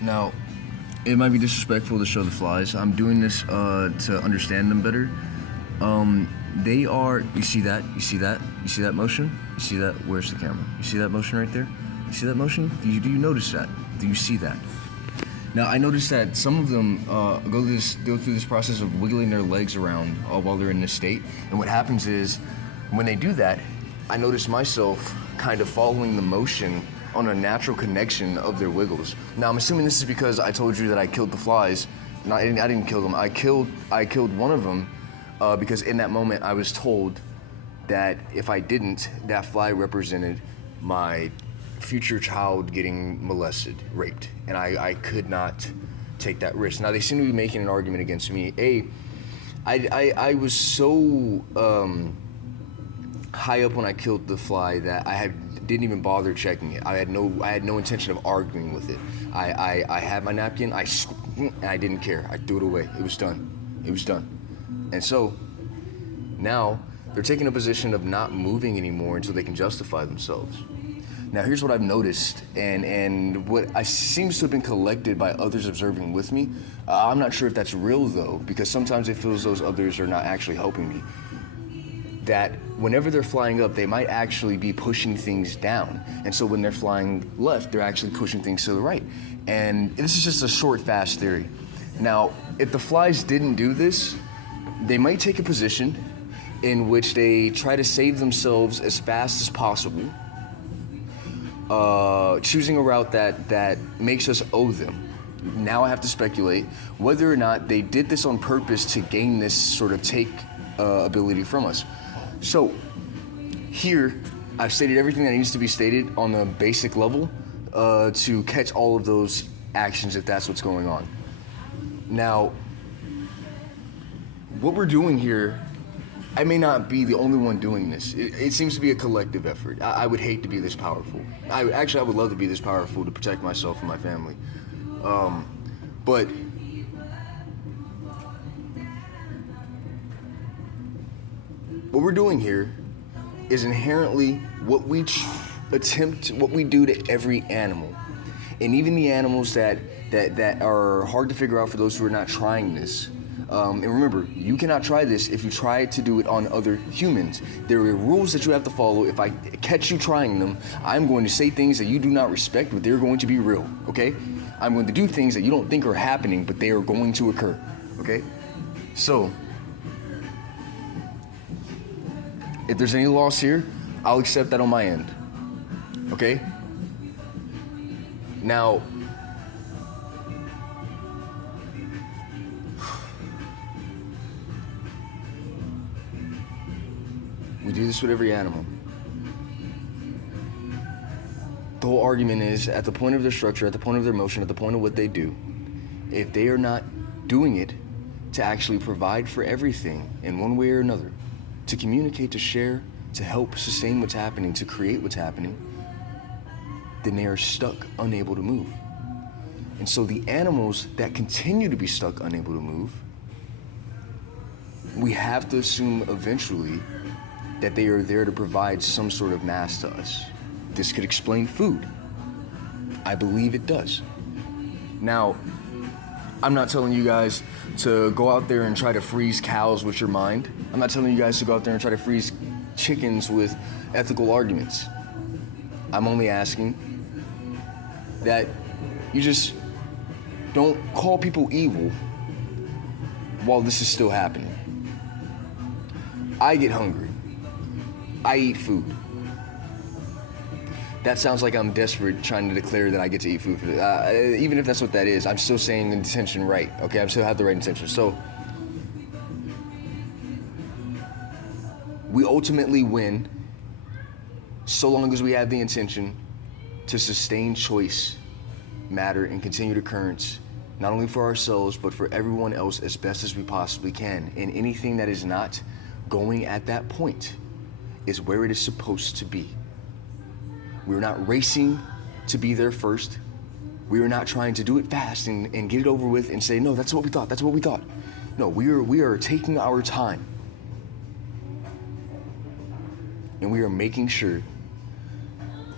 Now, it might be disrespectful to show the flies. I'm doing this to understand them better. They are, you see that? You see that? You see that motion? You see that? Where's the camera? You see that motion right there? You see that motion? Do you notice that? Do you see that? Now, I noticed that some of them go through this process of wiggling their legs around while they're in this state. And what happens is, when they do that, I notice myself kind of following the motion on a natural connection of their wiggles. Now, I'm assuming this is because I told you that I killed the flies. No, I didn't kill them. I killed one of them because in that moment I was told that if I didn't, that fly represented my future child getting molested, raped, and I could not take that risk. Now, they seem to be making an argument against me. I was so high up when I killed the fly that didn't even bother checking it. I had no intention of arguing with it. I had my napkin, and I didn't care. I threw it away. It was done. It was done. And so now they're taking a position of not moving anymore until they can justify themselves. Now, here's what I've noticed, and what seems to have been collected by others observing with me. I'm not sure if that's real, though, because sometimes it feels those others are not actually helping me. That whenever they're flying up, they might actually be pushing things down. And so when they're flying left, they're actually pushing things to the right. And this is just a short, fast theory. Now, if the flies didn't do this, they might take a position in which they try to save themselves as fast as possible, choosing a route that makes us owe them. Now I have to speculate whether or not they did this on purpose to gain this sort of take ability from us. So here, I've stated everything that needs to be stated on the basic level to catch all of those actions if that's what's going on. Now, what we're doing here, I may not be the only one doing this. It seems to be a collective effort. I would hate to be this powerful. I would love to be this powerful to protect myself and my family. But what we're doing here is inherently what we do to every animal. And even the animals that are hard to figure out for those who are not trying this. And remember, you cannot try this if you try to do it on other humans. There are rules that you have to follow. If I catch you trying them, I'm going to say things that you do not respect, but they're going to be real, okay? I'm going to do things that you don't think are happening, but they are going to occur, okay? So, if there's any loss here, I'll accept that on my end, okay? Now, we do this with every animal. The whole argument is, at the point of their structure, at the point of their motion, at the point of what they do, if they are not doing it to actually provide for everything in one way or another, to communicate, to share, to help sustain what's happening, to create what's happening, then they are stuck, unable to move. And so the animals that continue to be stuck, unable to move, we have to assume eventually that they are there to provide some sort of mass to us. This could explain food. I believe it does. Now, I'm not telling you guys to go out there and try to freeze cows with your mind. I'm not telling you guys to go out there and try to freeze chickens with ethical arguments. I'm only asking that you just don't call people evil while this is still happening. I get hungry. I eat food. That sounds like I'm desperate trying to declare that I get to eat food. Even if that's what that is, I'm still saying the intention right, okay? I still have the right intention. So, we ultimately win so long as we have the intention to sustain choice, matter, and continued occurrence, not only for ourselves, but for everyone else as best as we possibly can. And anything that is not going at that point is where it is supposed to be. We're not racing to be there first. We are not trying to do it fast and get it over with and say, no, that's what we thought, that's what we thought. No, we are taking our time. And we are making sure